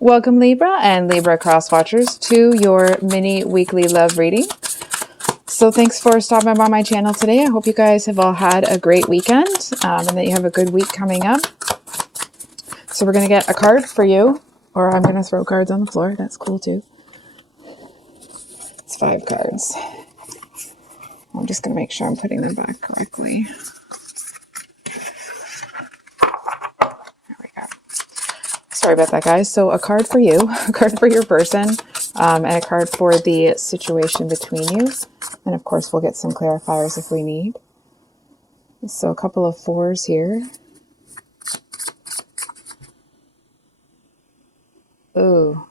Welcome Libra and Libra cross watchers to your mini weekly love reading. So thanks for stopping by my channel today. I hope you guys have all had a great weekend and that you have a good week coming up. So we're going to get a card for you, or I'm going to throw cards on the floor. That's cool too. It's 5 cards. I'm just going to make sure I'm putting them back correctly. There we go. Sorry about that, guys. So a card for you, a card for your person, and a card for the situation between you. And of course, we'll get some clarifiers if we need. So a couple of 4s here. Ooh.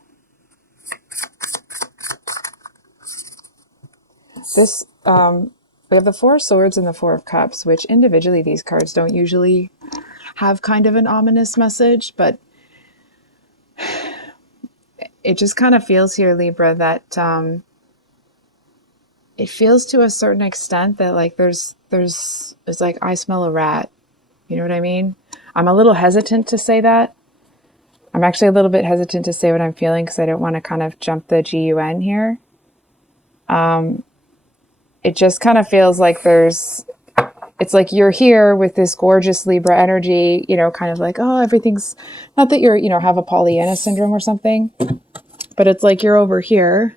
This, we have the 4 of Swords and the 4 of Cups, which individually these cards don't usually have kind of an ominous message, but it just kind of feels here, Libra, that it feels to a certain extent that like it's like I smell a rat. You know what I mean? I'm a little hesitant to say that. I'm actually a little bit hesitant to say what I'm feeling because I don't want to kind of jump the GUN here. It just kind of feels like it's like you're here with this gorgeous Libra energy, you know, kind of like, oh, everything's, not that you're, you know, have a Pollyanna syndrome or something, but it's like you're over here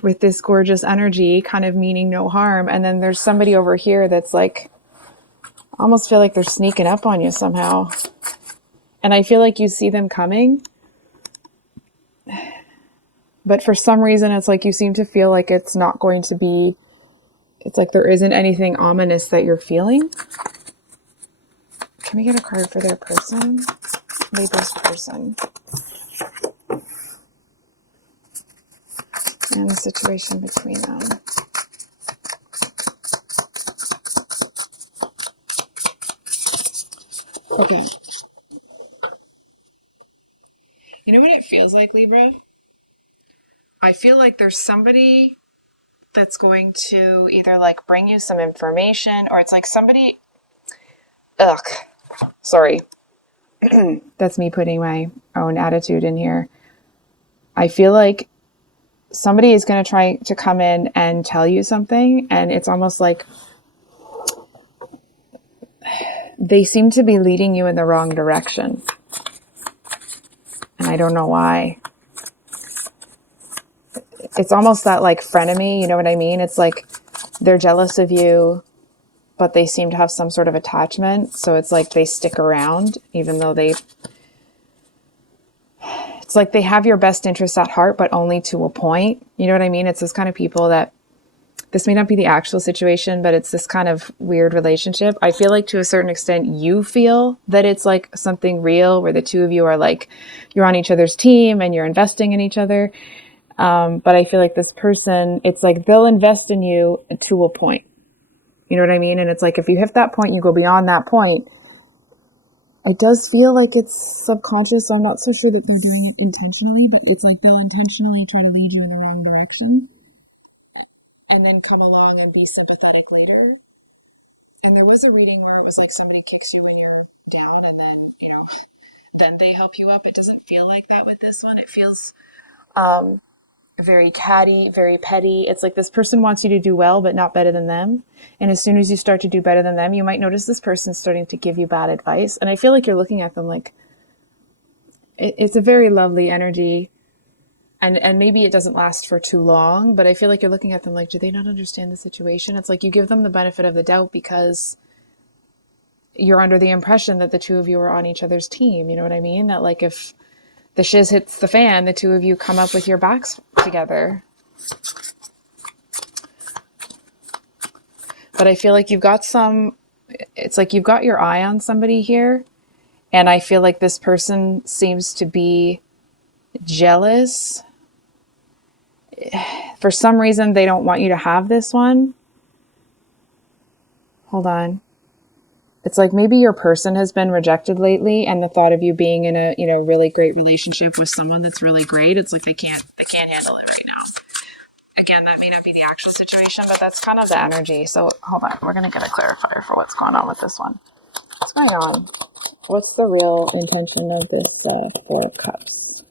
with this gorgeous energy kind of meaning no harm. And then there's somebody over here that's like, almost feel like they're sneaking up on you somehow. And I feel like you see them coming, but for some reason, it's like you seem to feel like it's not going to be, it's like there isn't anything ominous that you're feeling. Can we get a card for their person? Libra's person. And the situation between them. Okay. You know what it feels like, Libra? I feel like there's somebody that's going to either like bring you some information, or it's like somebody, sorry. That's me putting my own attitude in here. I feel like somebody is going to try to come in and tell you something, and it's almost like they seem to be leading you in the wrong direction. And I don't know why. It's almost that like frenemy, you know what I mean? It's like they're jealous of you, but they seem to have some sort of attachment. So it's like they stick around, even though it's like they have your best interests at heart, but only to a point. You know what I mean? It's those kind of people that, this may not be the actual situation, but it's this kind of weird relationship. I feel like to a certain extent, you feel that it's like something real where the two of you are like, you're on each other's team and you're investing in each other. But I feel like this person, it's like they'll invest in you to a point. You know what I mean? And it's like if you hit that point, you go beyond that point. It does feel like it's subconscious. So I'm not so sure that they're doing it intentionally, but it's like they'll intentionally try to lead you in the wrong direction and then come along and be sympathetic later. And there was a reading where it was like somebody kicks you when you're down and then, you know, then they help you up. It doesn't feel like that with this one. It feels very catty, very petty. It's like this person wants you to do well, but not better than them. And as soon as you start to do better than them, you might notice this person's starting to give you bad advice. And I feel like you're looking at them like, it's a very lovely energy. And maybe it doesn't last for too long, but I feel like you're looking at them like, do they not understand the situation? It's like you give them the benefit of the doubt because you're under the impression that the two of you are on each other's team. You know what I mean? That like if the shiz hits the fan, the two of you come up with your backs together. But I feel like you've got it's like you've got your eye on somebody here. And I feel like this person seems to be jealous. For some reason, they don't want you to have this one. Hold on. It's like maybe your person has been rejected lately, and the thought of you being in a, you know, really great relationship with someone that's really great, it's like they can't handle it right now. Again, that may not be the actual situation, but that's kind of the energy. So hold on, we're gonna get a clarifier for what's going on with this one. What's going on? What's the real intention of this 4 of Cups?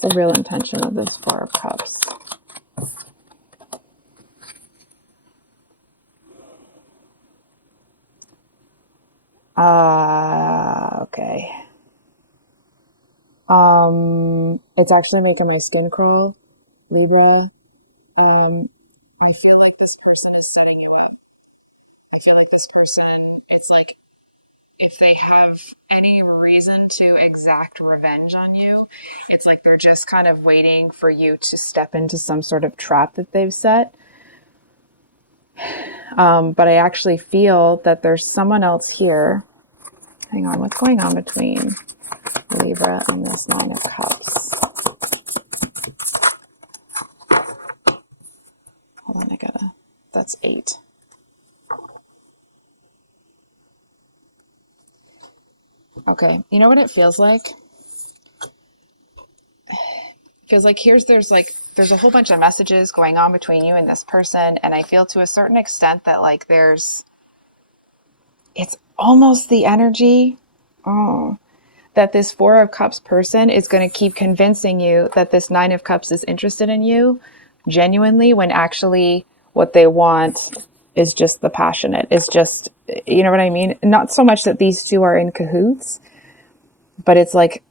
The real intention of this Four of Cups. Okay. It's actually making my skin crawl, Libra. I feel like this person is setting you up. I feel like this person, it's like if they have any reason to exact revenge on you, it's like they're just kind of waiting for you to step into some sort of trap that they've set. But I actually feel that there's someone else here. Hang on, what's going on between Libra and this Nine of Cups? Hold on, that's 8. Okay, you know what it feels like? It feels like there's a whole bunch of messages going on between you and this person, and I feel to a certain extent that like it's almost the energy, that this Four of Cups person is going to keep convincing you that this Nine of Cups is interested in you genuinely, when actually what they want is just the passionate. It's just, you know what I mean? Not so much that these two are in cahoots, but it's like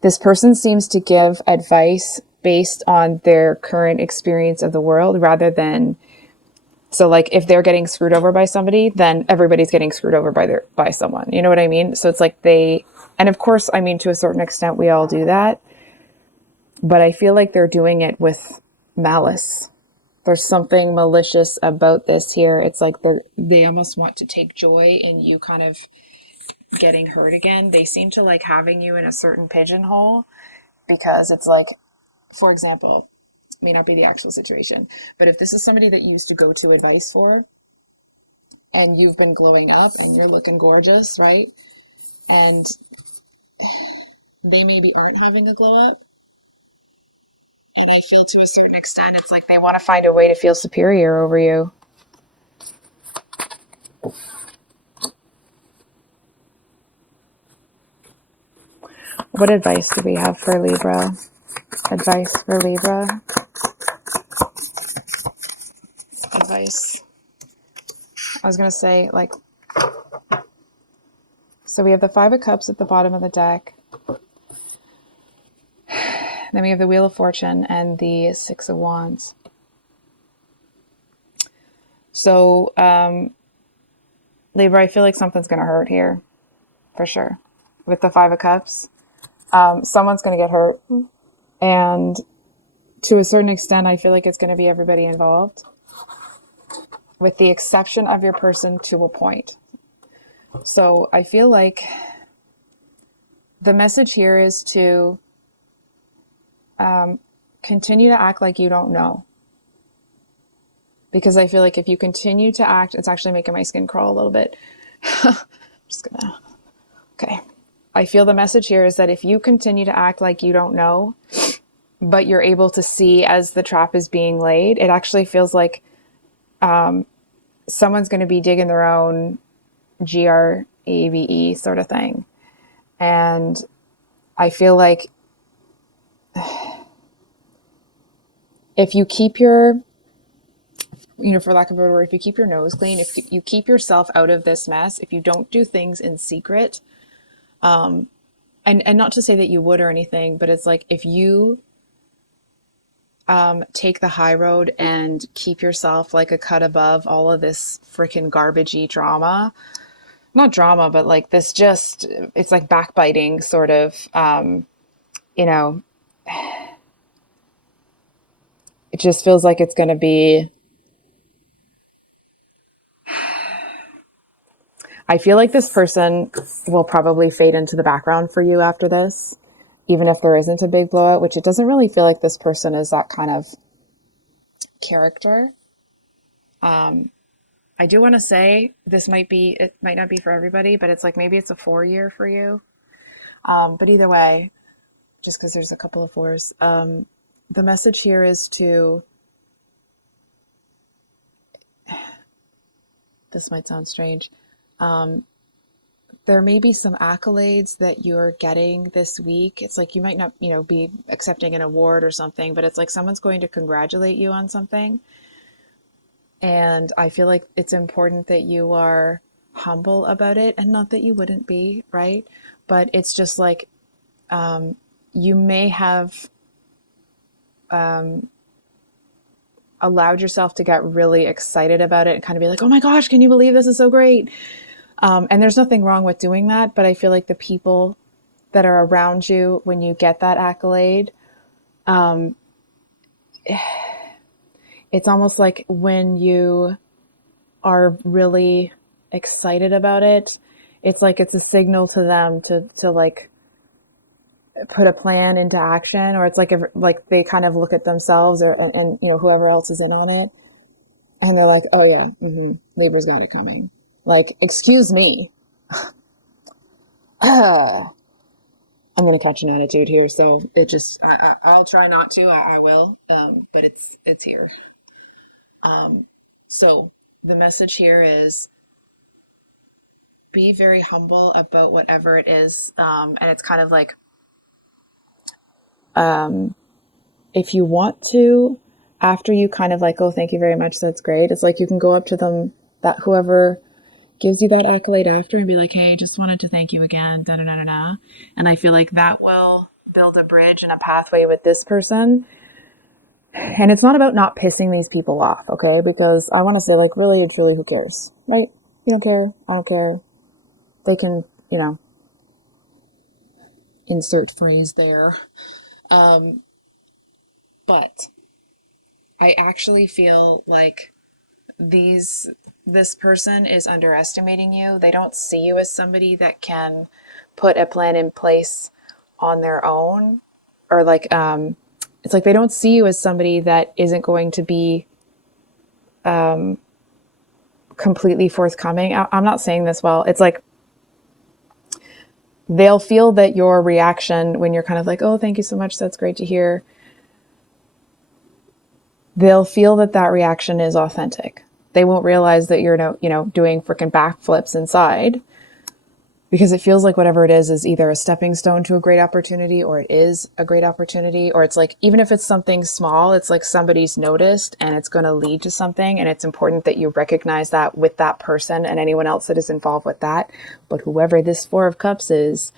this person seems to give advice based on their current experience of the world rather than, so like if they're getting screwed over by somebody, then everybody's getting screwed over by someone. You know what I mean? So it's like and of course, I mean, to a certain extent, we all do that, but I feel like they're doing it with malice. There's something malicious about this here. It's like they almost want to take joy in you kind of getting hurt again. They seem to like having you in a certain pigeonhole, because it's like, for example, may not be the actual situation, but if this is somebody that you used to go to advice for and you've been glowing up and you're looking gorgeous, right? And they maybe aren't having a glow up. And I feel to a certain extent, it's like they want to find a way to feel superior over you. What advice do we have for Libra? Advice for Libra? Advice. I was going to say, like, so we have the Five of Cups at the bottom of the deck. Then we have the Wheel of Fortune and the Six of Wands. So, Libra, I feel like something's going to hurt here, for sure. With the Five of Cups, someone's going to get hurt. And to a certain extent, I feel like it's going to be everybody involved, with the exception of your person to a point. So I feel like the message here is to continue to act like you don't know. Because I feel like if you continue to act, it's actually making my skin crawl a little bit. Okay. I feel the message here is that if you continue to act like you don't know, but you're able to see as the trap is being laid, it actually feels like someone's going to be digging their own GRAVE sort of thing. And I feel like if you keep your, for lack of a better word, if you keep your nose clean, if you keep yourself out of this mess, if you don't do things in secret, and not to say that you would or anything, but it's like if you take the high road and keep yourself like a cut above all of this freaking garbagey drama, not drama, but like this just, it's like backbiting sort of, it just feels like it's going to be, I feel like this person will probably fade into the background for you after this, even if there isn't a big blowout, which it doesn't really feel like this person is that kind of character. I do want to say it might not be for everybody, but it's like maybe it's a 4-year for you. But either way, just because there's a couple of 4s, the message here is to, this might sound strange, there may be some accolades that you're getting this week. It's like you might not, be accepting an award or something, but it's like someone's going to congratulate you on something. And I feel like it's important that you are humble about it, and not that you wouldn't be, right? But it's just like you may have allowed yourself to get really excited about it and kind of be like, oh my gosh, can you believe this is so great? And there's nothing wrong with doing that. But I feel like the people that are around you when you get that accolade, it's almost like when you are really excited about it, it's like it's a signal to them to like put a plan into action, or it's like like they kind of look at themselves and whoever else is in on it, and they're like, oh yeah, Libra's got it coming. Like, excuse me. Oh, I'm gonna catch an attitude here, so it just I'll try not to. I will, but it's here. So the message here is be very humble about whatever it is, and it's kind of like if you want to, after you kind of like, oh, thank you very much, that's great. It's like you can go up to them, that whoever gives you that accolade after, and be like, hey, just wanted to thank you again, da da da da da. And I feel like that will build a bridge and a pathway with this person. And it's not about not pissing these people off, okay? Because I want to say, like, really and truly, who cares, right? You don't care. I don't care. They can, insert phrase there. But I actually feel like this person is underestimating you. They don't see you as somebody that can put a plan in place on their own, or like it's like they don't see you as somebody that isn't going to be completely forthcoming. I'm not saying this well. It's like they'll feel that your reaction when you're kind of like, oh, thank you so much, that's great to hear. They'll feel that reaction is authentic. They won't realize that you're doing freaking backflips inside, because it feels like whatever it is either a stepping stone to a great opportunity, or it is a great opportunity, or it's like, even if it's something small, it's like somebody's noticed and it's going to lead to something. And it's important that you recognize that with that person and anyone else that is involved with that. But whoever this Four of Cups is,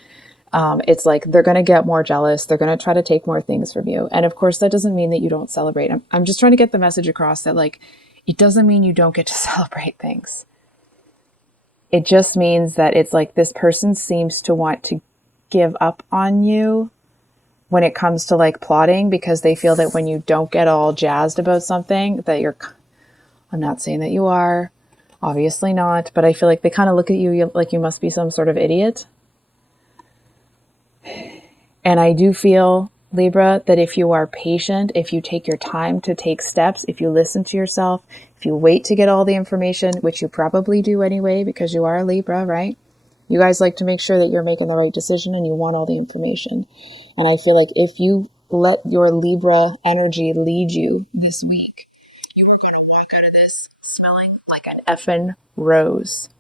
it's like they're going to get more jealous. They're going to try to take more things from you. And of course, that doesn't mean that you don't celebrate. I'm just trying to get the message across that, like, it doesn't mean you don't get to celebrate things. It just means that it's like this person seems to want to give up on you when it comes to like plotting, because they feel that when you don't get all jazzed about something that I'm not saying that you are, obviously not, but I feel like they kind of look at you like you must be some sort of idiot. And I do feel, Libra, that if you are patient, if you take your time to take steps, if you listen to yourself, if you wait to get all the information, which you probably do anyway, because you are a Libra, right? You guys like to make sure that you're making the right decision and you want all the information. And I feel like if you let your Libra energy lead you this week, you are going to walk out of this smelling like an effing rose.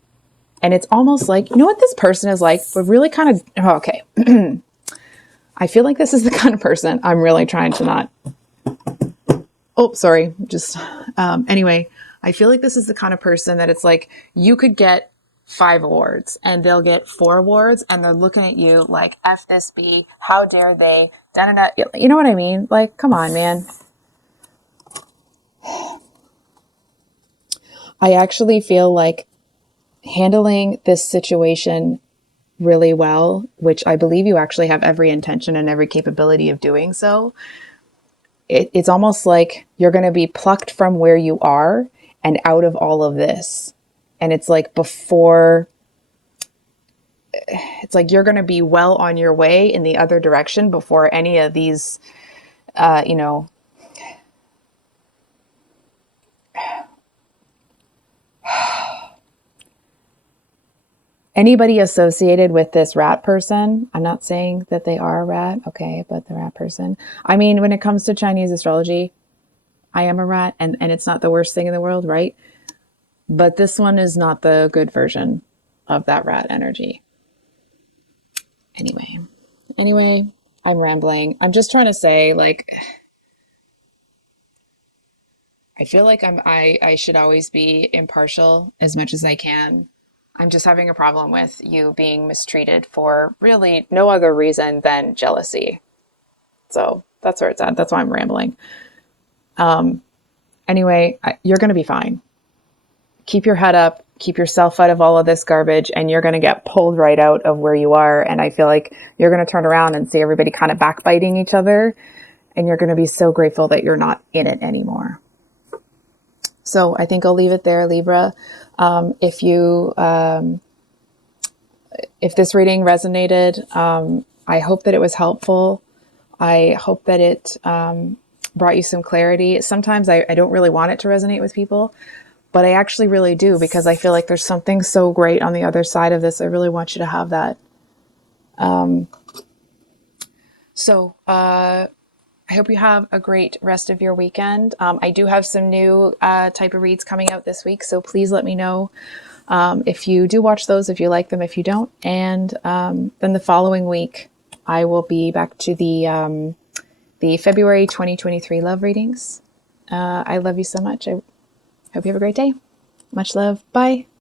And it's almost like, you know what this person is like? But really kind of, okay. I feel like this is the kind of person I'm really trying to not. Oh, sorry. Just, anyway, I feel like this is the kind of person that it's like you could get 5 awards and they'll get 4 awards and they're looking at you like, F this B, how dare they, da-da-da. You know what I mean? Like, come on, man. I actually feel like handling this situation really well, which I believe you actually have every intention and every capability of doing so. It's almost like you're going to be plucked from where you are and out of all of this. And it's like it's like you're going to be well on your way in the other direction before any of these, anybody associated with this rat person. I'm not saying that they are a rat, okay, but the rat person. I mean, when it comes to Chinese astrology, I am a rat, and it's not the worst thing in the world, right? But this one is not the good version of that rat energy. Anyway, I'm rambling. I'm just trying to say, like, I feel like I should always be impartial as much as I can. I'm just having a problem with you being mistreated for really no other reason than jealousy. So that's where it's at. That's why I'm rambling. Anyway, you're going to be fine. Keep your head up, keep yourself out of all of this garbage, and you're going to get pulled right out of where you are. And I feel like you're going to turn around and see everybody kind of backbiting each other. And you're going to be so grateful that you're not in it anymore. So I think I'll leave it there, Libra. If this reading resonated, I hope that it was helpful. I hope that it brought you some clarity. Sometimes I don't really want it to resonate with people, but I actually really do, because I feel like there's something so great on the other side of this. I really want you to have that. I hope you have a great rest of your weekend. I do have some new type of reads coming out this week, so please let me know if you do watch those, if you like them, if you don't. And then the following week, I will be back to the February 2023 love readings. I love you so much. I hope you have a great day. Much love. Bye.